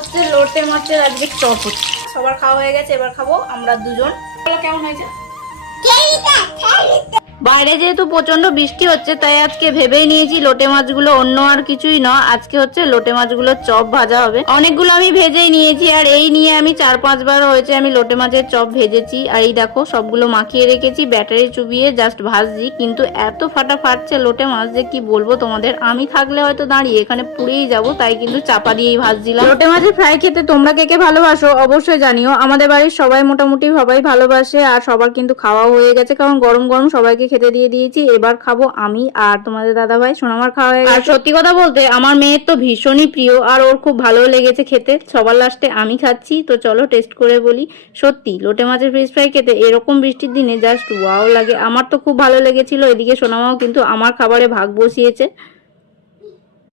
হচ্ছে লোটে মাছের আজকে চপ হচ্ছে। সবার খাওয়া হয়ে গেছে, এবার খাবো আমরা দুজন। বলো কেমন হয়েছে? বাইরে যেহেতু প্রচন্ড বৃষ্টি হচ্ছে তাই আজকে ভেবেই নিয়েছি লোটে মাছগুলো অন্য আর কিছুই নয়, আজকে হচ্ছে লোটে মাছগুলো চপ ভাজা হবে। অনেকগুলো আমি ভেজেই নিয়েছি আর এই নিয়ে আমি 4-5 বার হয়েছে আমি লোটে মাছের চপ ভেজেছি। আর এই দেখো সবগুলো মাখিয়ে রেখেছি, ব্যাটারি চুবিয়ে জাস্ট ভাজছি। কিন্তু এত ফাটা ফাটছে লোটে মাছ যে কি বলবো তোমাদের, আমি থাকলে হয়তো দাঁড়িয়ে এখানে পুড়েই যাব, তাই কিন্তু চাপা দিয়েই ভাজছিলাম। লোটে মাছের ফ্রাই খেতে তোমরা কে কে ভালোবাসো অবশ্যই জানিও। আমাদের বাড়ির সবাই মোটামুটি সবাই ভালোবাসে আর সবার কিন্তু খাওয়া হয়ে গেছে, কারণ গরম গরম সবাইকে খেতে দিয়ে দিয়েছি। এবার খাবো আমি আর তোমাদের দাদা ভাই। সোনামার খাওয়া হয়ে গেছে। আর সত্যি কথা বলতে আমার মেয়ের তো ভীষণই প্রিয় আর ওর খুব ভালো লেগেছে খেতে। সবার লাস্টে আমি খাচ্ছি, তো চলো টেস্ট করে বলি। সত্যি লোটে মাছের ফিশ ফ্রাই খেতে এরকম বৃষ্টির দিনে জাস্ট ওয়াও লাগে। আমার তো খুব ভালো লেগেছিল। এদিকে সোনামাও কিন্তু আমার খাবারে ভাগ বসিয়েছে।